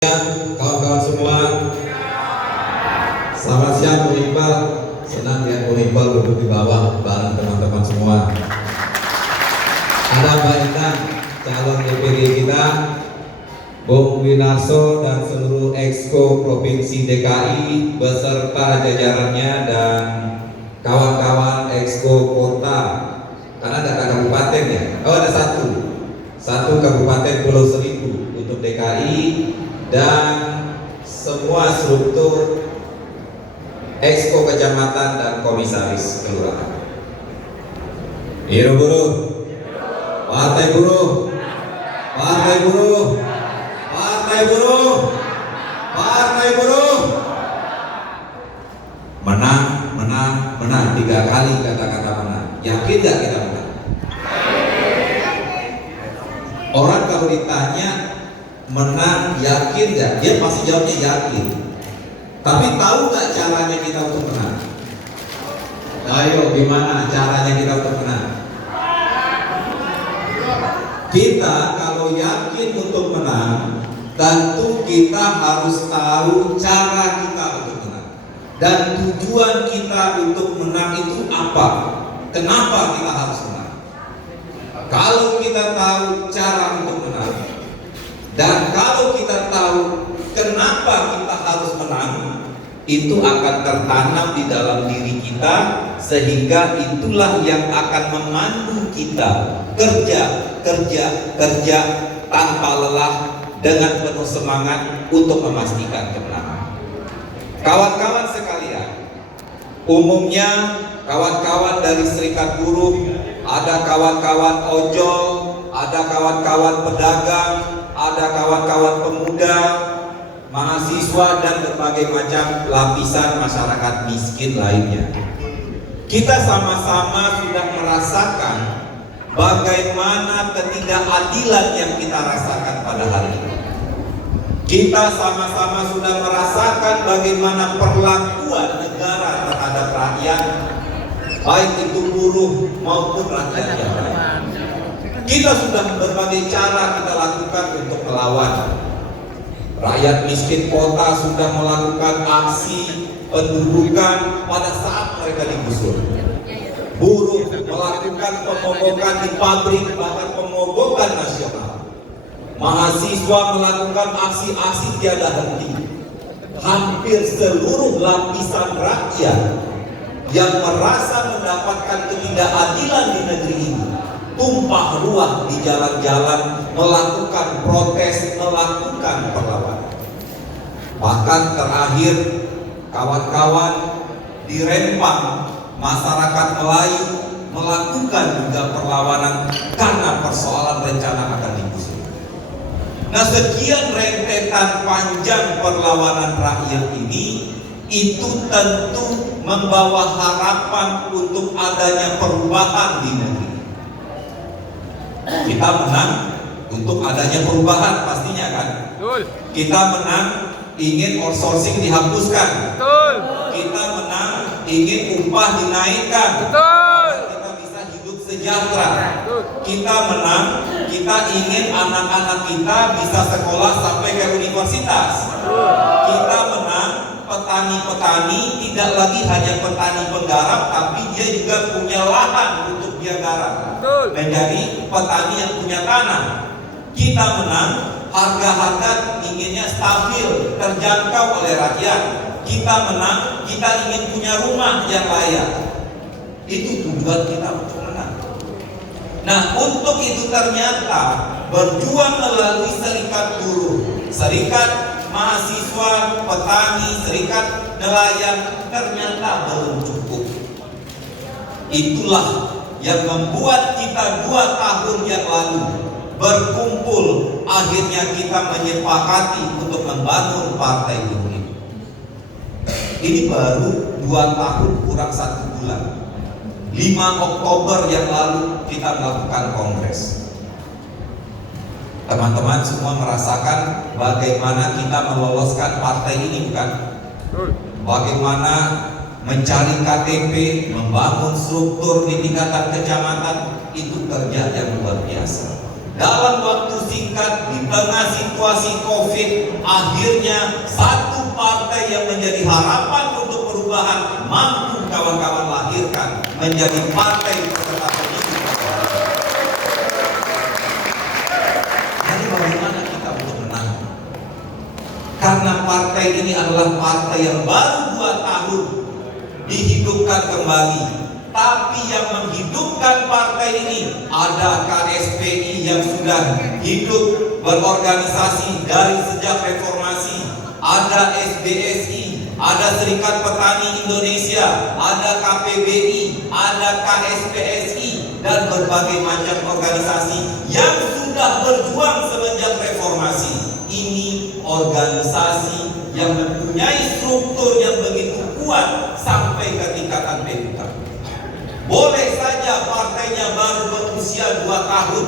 Kawan-kawan semua, selamat siang Bung Iqbal. Senang ya Bung Iqbal duduk di bawah bareng teman-teman semua. Ada Mbak Indah, calon DPD kita, Bung Winarso dan seluruh Exco Provinsi DKI beserta jajarannya dan kawan-kawan Exco Kota. Karena ada kabupaten ya. Oh, ada satu kabupaten Pulau Seribu untuk DKI. Dan semua struktur Exco kecamatan dan komisaris kelurahan. Hiro buruh, partai buruh, partai buruh, partai buruh, partai buruh. Menang, menang, menang. 3 kali kata-kata menang. Yakin gak kita menang? Orang kalau ditanya menang yakin gak? Dia pasti jawabnya yakin. Tapi tahu gak caranya kita untuk menang? Ayo, gimana caranya kita untuk menang? Kita kalau yakin untuk menang, tentu kita harus tahu cara kita untuk menang. Dan tujuan kita untuk menang itu apa? Kenapa kita harus menang? Kalau kita tahu cara untuk menang, dan kalau kita tahu kenapa kita harus menang, itu akan tertanam di dalam diri kita, sehingga itulah yang akan memandu kita kerja tanpa lelah dengan penuh semangat untuk memastikan kemenangan. Kawan-kawan sekalian, umumnya kawan-kawan dari serikat buruh, ada kawan-kawan ojol, ada kawan-kawan pedagang, ada kawan-kawan pemuda, mahasiswa, dan berbagai macam lapisan masyarakat miskin lainnya. Kita sama-sama sudah merasakan bagaimana ketidakadilan yang kita rasakan pada hari ini. Kita sama-sama sudah merasakan bagaimana perlakuan negara terhadap rakyat, baik itu buruh maupun rakyat yang lain. Kita sudah berbagai cara kita lakukan untuk melawan. Rakyat miskin kota sudah melakukan aksi pendudukan pada saat mereka digusur. Buruh melakukan pemogokan di pabrik, bahkan pemogokan nasional. Mahasiswa melakukan aksi-aksi tiada henti. Hampir seluruh lapisan rakyat yang merasa mendapatkan ketidakadilan di negeri ini tumpah ruah di jalan-jalan, melakukan protes, melakukan perlawanan. Bahkan terakhir, kawan-kawan di Rempang, masyarakat Melayu melakukan juga perlawanan karena persoalan rencana akan digusur. Nah, sekian rentetan panjang perlawanan rakyat ini, itu tentu membawa harapan untuk adanya perubahan di negeri. Kita menang untuk adanya perubahan pastinya kan. Betul. Kita menang ingin outsourcing dihapuskan. Betul. Kita menang ingin upah dinaikkan. Betul. Kita bisa hidup sejahtera. Betul. Kita menang, kita ingin anak-anak kita bisa sekolah sampai ke universitas. Betul. Kita menang, petani-petani tidak lagi hanya petani penggarap, tapi dia juga punya lahan untuk dia garap. Menjadi petani yang punya tanah. Kita menang, harga-harga inginnya stabil, terjangkau oleh rakyat. Kita menang, kita ingin punya rumah yang layak. Itu tujuan kita untuk menang. Nah, untuk itu ternyata berjuang melalui serikat buruh, serikat mahasiswa, petani, serikat nelayan ternyata belum cukup. Itulah yang membuat kita 2 tahun yang lalu berkumpul, akhirnya kita menyepakati untuk membangun partai buruh. Ini baru 2 tahun kurang 1 bulan. 5 Oktober yang lalu kita melakukan kongres. Teman-teman semua merasakan bagaimana kita meloloskan partai ini, bukan? Bagaimana mencari KTP, membangun struktur di tingkatan kecamatan, itu kerja yang luar biasa. dalam waktu singkat di tengah situasi COVID, akhirnya satu partai yang menjadi harapan untuk perubahan mampu kawan-kawan lahirkan menjadi partai peserta pemilu. Jadi bagaimana kita untuk menang? Karena partai ini adalah partai yang baru 2 tahun dihidupkan kembali. Tapi yang menghidupkan partai ini ada KSPI yang sudah hidup berorganisasi dari sejak reformasi, ada SBSI, ada Serikat Petani Indonesia, ada KPBI, ada KSPSI, dan berbagai macam organisasi yang sudah berjuang semenjak reformasi. Ini organisasi yang mempunyai struktur yang begitu kuat sampai ke tingkatan PUK. Boleh saja partainya baru berusia 2 tahun,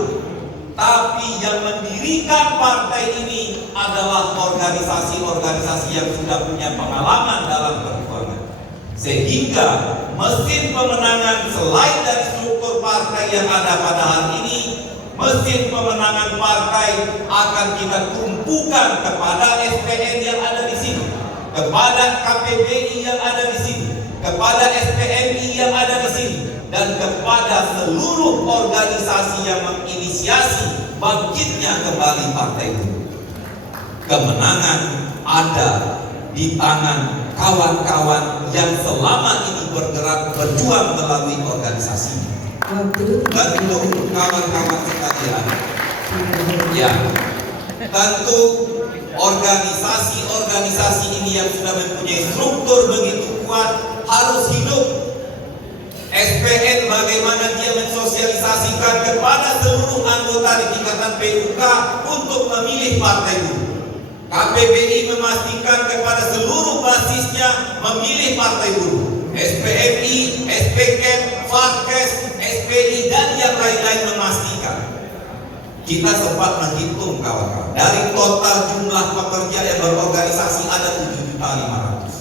tapi yang mendirikan partai ini adalah organisasi-organisasi yang sudah punya pengalaman dalam perjuangan. Sehingga mesin pemenangan selain dari struktur partai yang ada pada hari ini, mesin pemenangan partai akan kita tumpukan kepada SPN yang ada di sini, kepada KPBI yang ada di sini, kepada SPMI yang ada di sini, dan kepada seluruh organisasi yang menginisiasi bangkitnya kembali partai itu. Kemenangan ada di tangan kawan-kawan yang selama ini berjuang melalui organisasi. Tentu kawan-kawan sekalian, ya, tentu organisasi-organisasi ini yang sudah mempunyai struktur begitu kuat harus hidup. SPN bagaimana dia mensosialisasikan kepada seluruh anggota di tingkatan PUK untuk memilih partai buruh. KPBI memastikan kepada seluruh basisnya memilih partai buruh. SPMI, SPKEM, Farkes, SPI, dan yang lain-lain memastikan. Kita sempat menghitung kawan-kawan, dari total jumlah pekerja yang berorganisasi ada 7.500.000.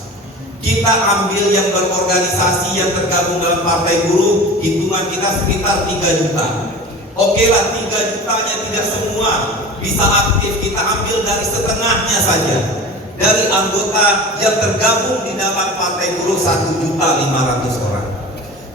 Kita ambil yang berorganisasi yang tergabung dalam partai buruh, hitungan kita sekitar 3 juta. Oke lah, 3 jutanya tidak semua bisa aktif, kita ambil dari setengahnya saja. Dari anggota yang tergabung di dalam partai buruh 1.500.000 orang.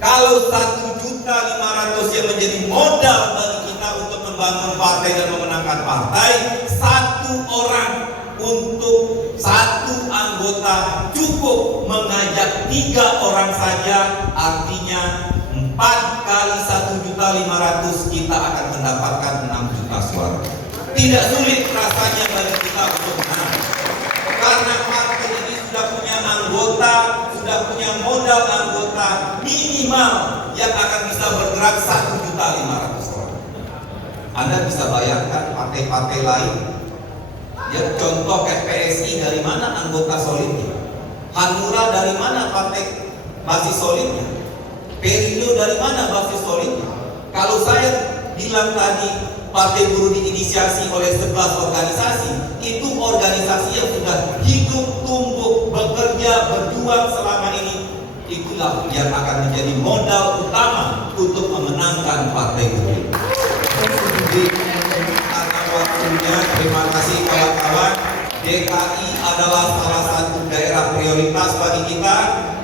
Kalau 1.500.000 yang menjadi modal bagi kita untuk membangun partai dan memenangkan partai, 1 orang untuk 1 anggota cukup mengajak 3 orang saja, artinya 4 kali 1.500.000 kita akan mendapatkan 6 juta suara. Tidak sulit rasanya bagi kita untuk menang, karena partai ini sudah punya anggota, sudah punya modal anggota minimal yang akan bisa bergerak 1.500.000 orang. Anda bisa bayangkan partai-partai lain. Ya, contoh kayak PSI, dari mana anggota solidnya? Hanura dari mana partai basis solidnya? Perindo dari mana basis solidnya? Kalau saya bilang tadi partai buruh diinisiasi oleh 11 organisasi, itu organisasi yang sudah hidup, tumbuh, bekerja, berjuang selama ini. Itulah yang akan menjadi modal utama untuk memenangkan partai buruh. Waktunya, terima kasih kawan-kawan. DKI adalah salah satu daerah prioritas bagi kita.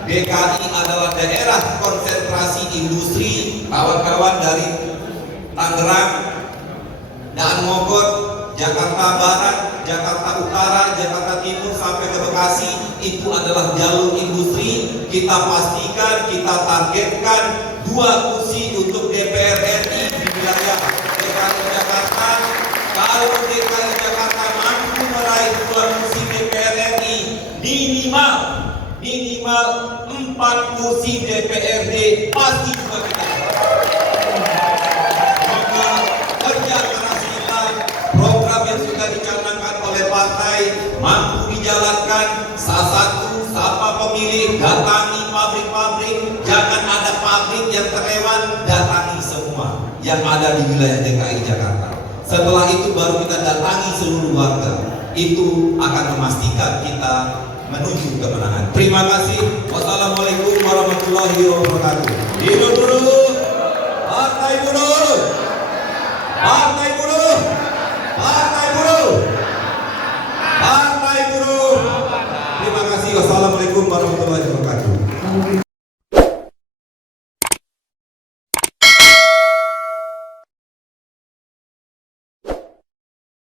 DKI adalah daerah konsentrasi industri. Kawan-kawan dari Tangerang dan Bogor, Jakarta Barat, Jakarta Utara, Jakarta Timur sampai ke Bekasi, itu adalah jalur industri. Kita pastikan, kita targetkan 2 kursi untuk DPR RI di wilayah DKI Jakarta. Kalau DKI Jakarta mampu meraih 2 kursi DPR RI, minimal 4 kursi DPRD pasti juga kita. Maka kerja keras kita, program yang sudah dicanangkan oleh partai mampu dijalankan. Salah satu, sapa pemilih, datangi pabrik-pabrik, jangan ada pabrik yang terlewat, datangi semua yang ada di wilayah DKI Jakarta. Setelah itu baru kita datangi seluruh warga. Itu akan memastikan kita menuju kemenangan. Terima kasih. Wassalamualaikum warahmatullahi wabarakatuh. Hidup buruh, partai buruh. Partai Buruh. Partai Buruh. Partai Buruh. Terima kasih. Wassalamualaikum warahmatullahi wabarakatuh.